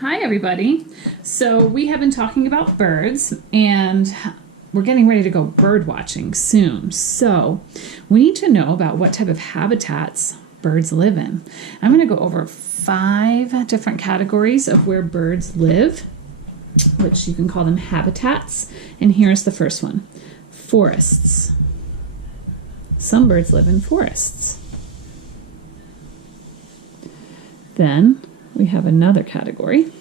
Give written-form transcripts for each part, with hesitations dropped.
Hi everybody. So we have been talking about birds and we're getting ready to go bird watching soon. So we need to know about what type of habitats birds live in. I'm going to go over 5 different categories of where birds live, which you can call them habitats. And here's the first one. Forests. Some birds live in forests. Then we have another category,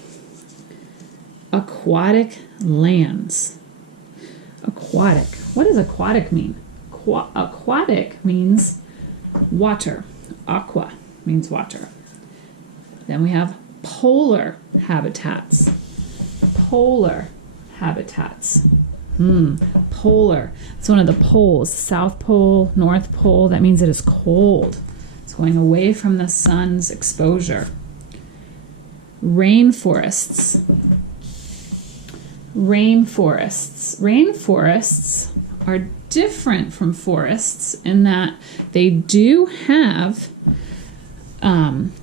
aquatic lands. Aquatic. What does aquatic mean? Aquatic means water. Aqua means water. Then we have polar habitats. Polar habitats. Polar. It's one of the poles. South Pole, North Pole. That means it is cold. It's going away from the sun's exposure. Rainforests. Rainforests are different from forests in that they do have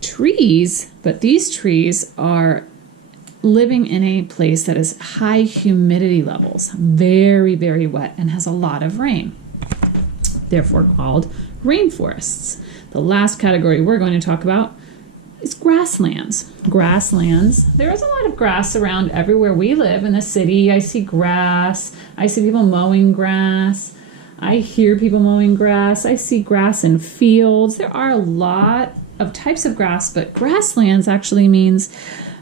trees, but these trees are living in a place that is high humidity levels, very, very wet, and has a lot of rain. Therefore called rainforests. The last category we're going to talk about is grasslands. Grasslands. There is a lot of grass around everywhere we live in the city. I see grass. I see people mowing grass. I hear people mowing grass. I see grass in fields. There are a lot of types of grass, but grasslands actually means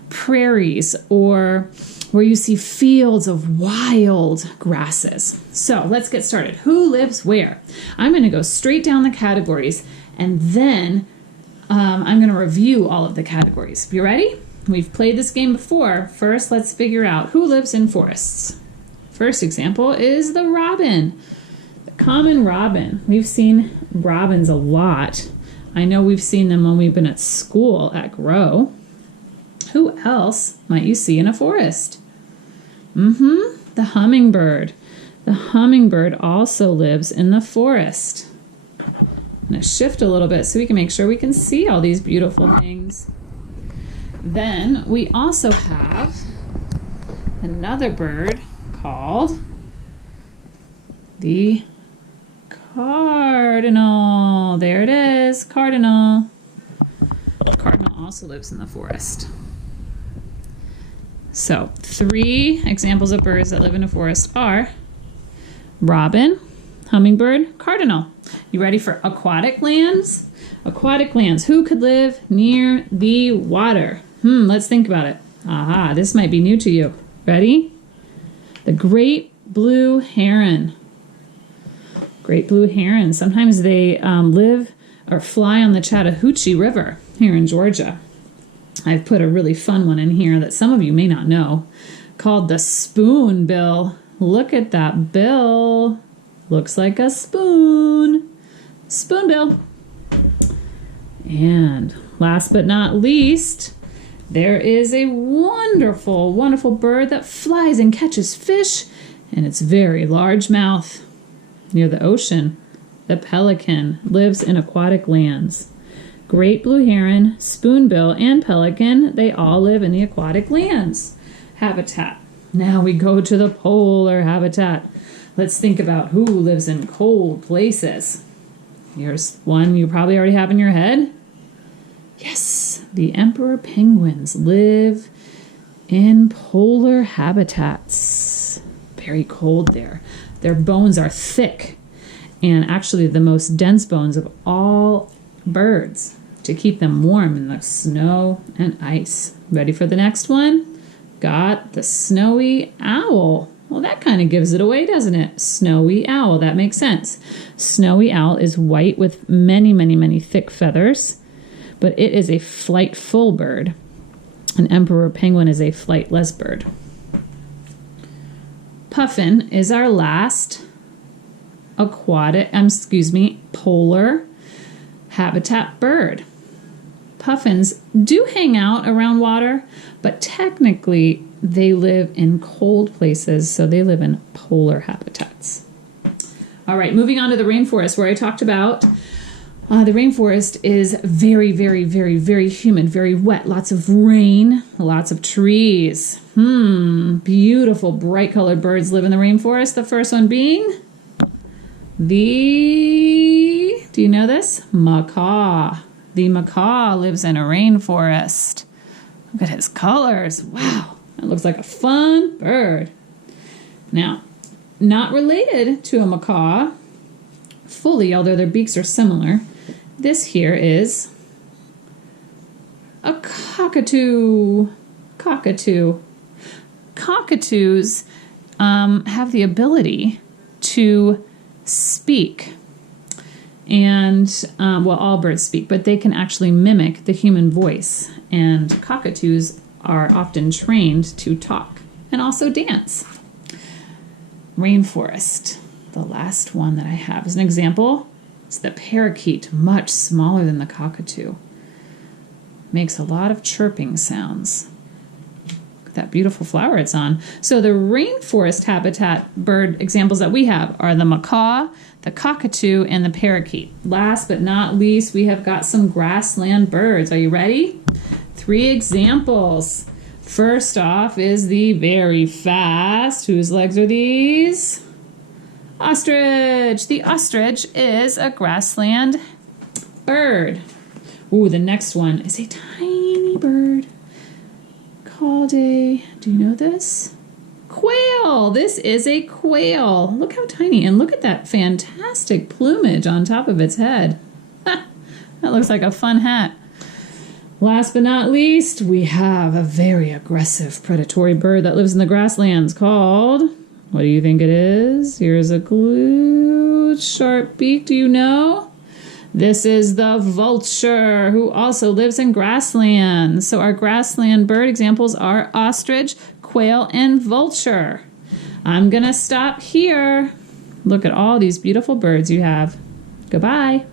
prairies or where you see fields of wild grasses. So let's get started. Who lives where? I'm going to go straight down the categories and then I'm going to review all of the categories. You ready? We've played this game before. First, let's figure out who lives in forests. First example is the robin, the common robin. We've seen robins a lot. I know we've seen them when we've been at school at Grow. Who else might you see in a forest? The hummingbird. The hummingbird also lives in the forest. I'm going to shift a little bit so we can make sure we can see all these beautiful things. Then we also have another bird called the cardinal. There it is, cardinal. The cardinal also lives in the forest. So 3 examples of birds that live in a forest are robin, hummingbird, cardinal. You ready for aquatic lands? Aquatic lands. Who could live near the water? Let's think about it. Aha, this might be new to you. Ready? The great blue heron. Great blue heron. Sometimes they live or fly on the Chattahoochee River here in Georgia. I've put a really fun one in here that some of you may not know called the spoonbill. Look at that bill. Looks like a spoon. Spoonbill. And last but not least, there is a wonderful, wonderful bird that flies and catches fish in its very large mouth near the ocean. The pelican lives in aquatic lands. Great blue heron, spoonbill, and pelican, they all live in the aquatic lands habitat. Now we go to the polar habitat. Let's think about who lives in cold places. Here's one you probably already have in your head. Yes, the emperor penguins live in polar habitats. Very cold there. Their bones are thick and actually the most dense bones of all birds to keep them warm in the snow and ice. Ready for the next one? Got the snowy owl. Well, that kind of gives it away, doesn't it? Snowy owl, that makes sense. Snowy owl is white with many, many, many thick feathers, but it is a flightful bird. An emperor penguin is a flightless bird. Puffin is our last polar habitat bird. Puffins do hang out around water, but technically they live in cold places, so they live in polar habitats. All right, moving on to the rainforest where I talked about The rainforest is very, very, very, very humid, very wet. Lots of rain, lots of trees. Beautiful, bright colored birds live in the rainforest. The first one being do you know this? Macaw. The macaw lives in a rainforest. Look at his colors. Wow, that looks like a fun bird. Now, not related to a macaw fully, although their beaks are similar. This here is a cockatoo. Cockatoos have the ability to speak. And, all birds speak, but they can actually mimic the human voice. And cockatoos are often trained to talk and also dance. Rainforest. The last one that I have is an example. It's the parakeet, much smaller than the cockatoo. Makes a lot of chirping sounds. Look at that beautiful flower it's on. So the rainforest habitat bird examples that we have are the macaw, the cockatoo, and the parakeet. Last but not least, we have got some grassland birds. Are you ready? 3 examples. First off is the very fast. Whose legs are these? Ostrich. The ostrich is a grassland bird. Ooh, the next one is a tiny bird called do you know this? Quail. This is a quail. Look how tiny, and look at that fantastic plumage on top of its head. That looks like a fun hat. Last but not least, we have a very aggressive predatory bird that lives in the grasslands called, what do you think it is? Here's a clue. Sharp beak, do you know? This is the vulture, who also lives in grasslands. So our grassland bird examples are ostrich, quail, and vulture. I'm going to stop here. Look at all these beautiful birds you have. Goodbye.